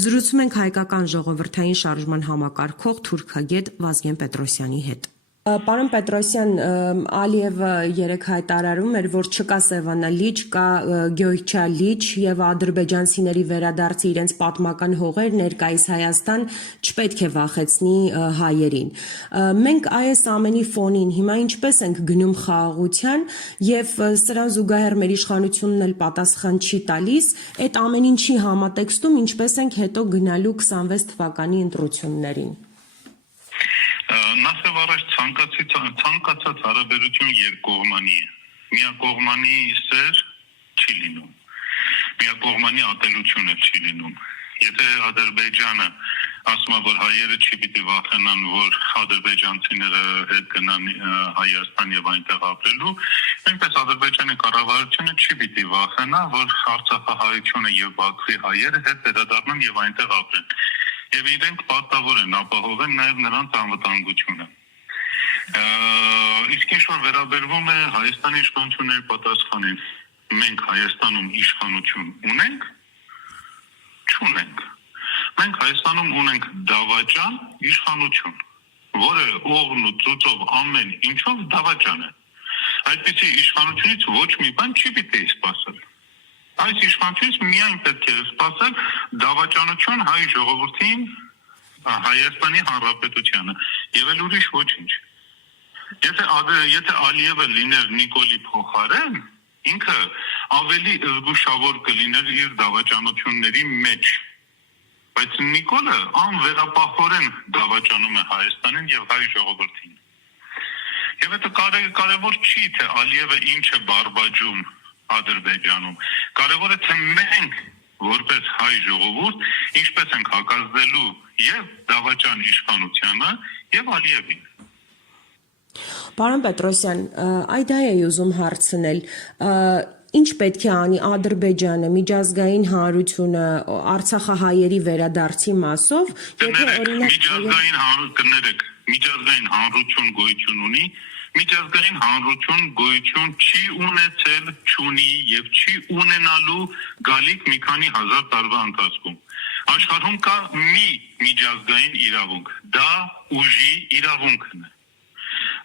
Զրուցում ենք հայկական ժողովրդային շարժման համակարգող թուրքագետ Վազգեն Պետրոսյանի հետ։ Պարոն Պետրոսյան, Ալիևը երեկ հայտարարում էր, որ չկա Սևանա լիճ, կա Գյոյչա լիճ եւ ադրբեջանցիների վերադարձը իրենց պատմական հողեր ներկայիս Հայաստան չպետք է վախեցնի հայերին։ Մենք այս ամենի ֆոնին հիմա ինչպես ենք գնում խաղաղության եւ սրան զուգահեռ մեր իշխանությունն էլ պատասխան չի տալիս, այդ ամեն ինչի համատեքստում ինչպես ենք հետո գնալու 26 թվականի ընտրություններին։ Նախ եւ առաջ ցանկացած հարաբերություն երկկողմանի է։ Միակողմանի սեր չի լինում։ Միակողմանի ատելություն էլ չի լինում։ Եթե Ադրբեջանը ասում է, որ հայերը չի պիտի վախենան, որ ադրբեջանցիները հետ գնան Հայաստան եւ այնտեղ ապրելու, այնպես Ադրբեջանի կառավարությունը չի պիտի վախենա, որ Արցախահայությունը եւ Բաքվի հայերը հետ վերադառնան եւ այնտեղ ապրեն։ Եվ իրենք պարտավոր են ապահովել նաև նրանց անվտանգությունը։ Իսկ ինչ որ վերաբերվում է Հայաստանի իշխանությունների պատասխանին, մենք Հայաստանում իշխանություն ունենք, չունենք։ Մենք Հայաստանում ունենք դավաճան իշխանություն, որը օղն ու ծուծով ամեն ինչով դավաճան է։ Այդպիսի իշխանությունից ոչ մի բան չի պիտի սպասել։ Այս իշխանությունից միայն պետք է սպասել դավաճանություն հայ ժողովրդին, Հայաստանի Հանրապետությանը եւ էլ ուրիշ ոչինչ։ Եթե Ալիևը լիներ Նիկոլի փոխարեն, ինքը ավելի զգուշավոր կլիներ իր դավաճանությունների մեջ։ Բայց Նիկոլը անվերապահորեն դավաճանում է Հայաստանին եւ հայ ժողովրդին։ Եվ դա կարևոր չի, թե Ալիևը ինչ է բարբաջում Ադրբեջանում։ Կարևորը թե մենք որպես հայ ժողովուրդ ինչպես ենք հակազդելու եւ դավաճան իշխանությանը եւ Ալիևին։ Պարոն Պետրոսյան, այդ է ուզում հարցնել, ինչ պետք է անի Ադրբեջանը, միջազգային հանրությունը Արցախահայերի վերադարձի մասով, եթե օրինակ միջազգային հանրություն գոյություն ունի, միջազգային հանրություն գոյություն չի ունեցել, չունի եւ չի ունենալու գալիք մի քանի հազար տարվա ընթացքում։ Աշխարհում կա մի միջազգային իրավունք, դա ուժի իրավունքն է։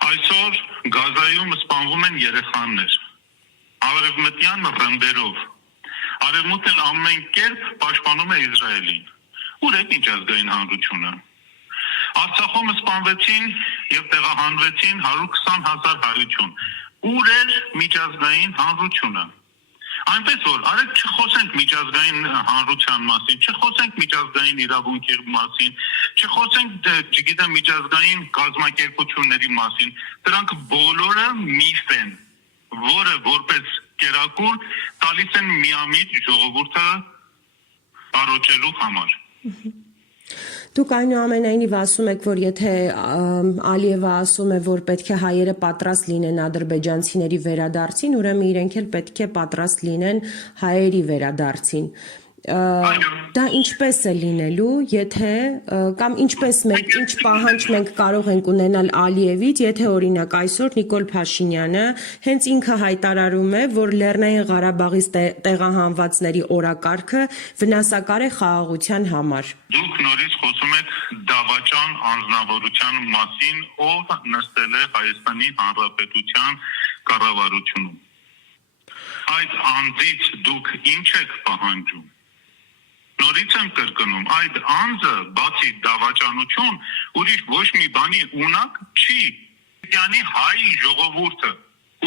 Այսօր Գազայում սպանվում են երեխաներ, արևմտյան ռմբերով։ Արևմուտքն ամեն կերպ պաշտպանում է Իսրայելին։ Ուր է միջազգային հանրությունը։ Արցախում սպանվեցին եւ տեղահանվեցին 120,000 հայություն։ Ուր է միջազգային հանրությունը։ Այնպես որ արեք չխոսենք միջազգային հանրության մասին, չխոսենք միջազգային իրավունքի մասին, չխոսենք չգիտեմ միջազգային կազմակերպությունների մասին։ Դրանք բոլորը միֆ են, որը որպես կերակուր տալիս են միամիտ ժողովուրդը առողջելու համար։ Դուք այնուամենայնիվ ասում եք, որ եթե Ալիևը ասում է, որ պետք է հայերը պատրաստ լինեն ադրբեջանցիների վերադարձին, ուրեմն իրենք էլ պետք է պատրաստ լինեն հայերի վերադարձին։ Դա ինչպես է լինելու, եթե կամ ինչպես մենք ինչ պահանջ մենք կարող ենք ունենալ Ալիևից, եթե օրինակ այսօր Նիկոլ Փաշինյանը հենց ինքը հայտարարում է, որ Լեռնային Ղարաբաղից տեղահանվածների օրակարգը վնասակար է խաղաղության համար։ Դուք նորից խոսում եք դավաճան անձնավորության մասին, ով նստել է Հայաստանի Հանրապետության կառավարությունում։ Այդ անձից դուք ինչ եք պահանջում։ Նորից եմ կրկնում, այդ անձը բացի դավաճանություն ուրիշ ոչ մի բանի ունակ չի։ Յանի հայ ժողովուրդը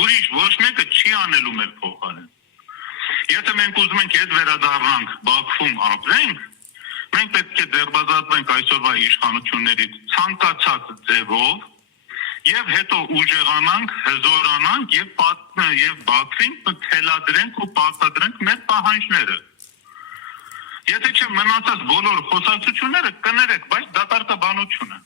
ուրիշ ոչ մեկը չի անելու մեր փոխարեն։ Եթե մենք ուզում ենք հետ վերադառնանք Բաքվում ապրենք, մենք պետք է դերբազատվենք այսօրվա իշխանություններից ցանկացած ձևով եւ հետո ուժեղանանք, հզորանանք եւ Բաքվին թելադրենք ու պարտադրենք մեր պահանջները։ Եթե չէ մնացած բոլոր խոսակցությունները կներեք, բայց դատարկաբանություն է։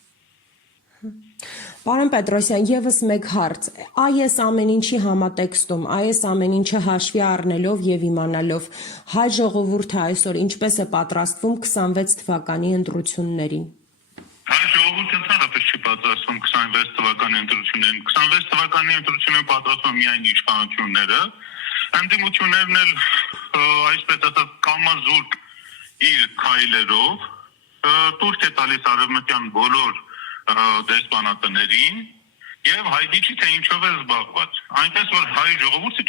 Պարոն Պետրոսյան, եւս մեկ հարց։ Այս ամեն ինչի համատեքստում, այս ամեն ինչը հաշվի առնելով եւ իմանալով, հայ ժողովուրդը այսօր ինչպես է պատրաստվում 26 թվականի ընտրություններին։ Հայ ժողովուրդը ընդհանրապես չի պատրաստվում 26 թվականի ընտրություններին։ 26 թվականի ընտրություններին պատրաստվում միայն իշխանությունները, ընդդիմություններն էլ այսպես ասած կամազուրկ իր քայլերով տուրք է տալիս արևմտյան բոլոր դեսպանատներին եւ հայտնի չի թե ինչով է զբաղված։ Այնպես որ հայ ժողովուրդը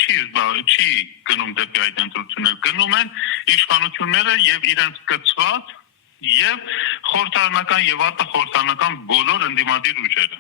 չի գնում դեպի այդ ընտրություններ, գնում են իշխանությունները եւ իրենց կցված եւ խորհրդարանական եւ արտախորհրդարանական բոլոր ընդդիմադիր ուժերը։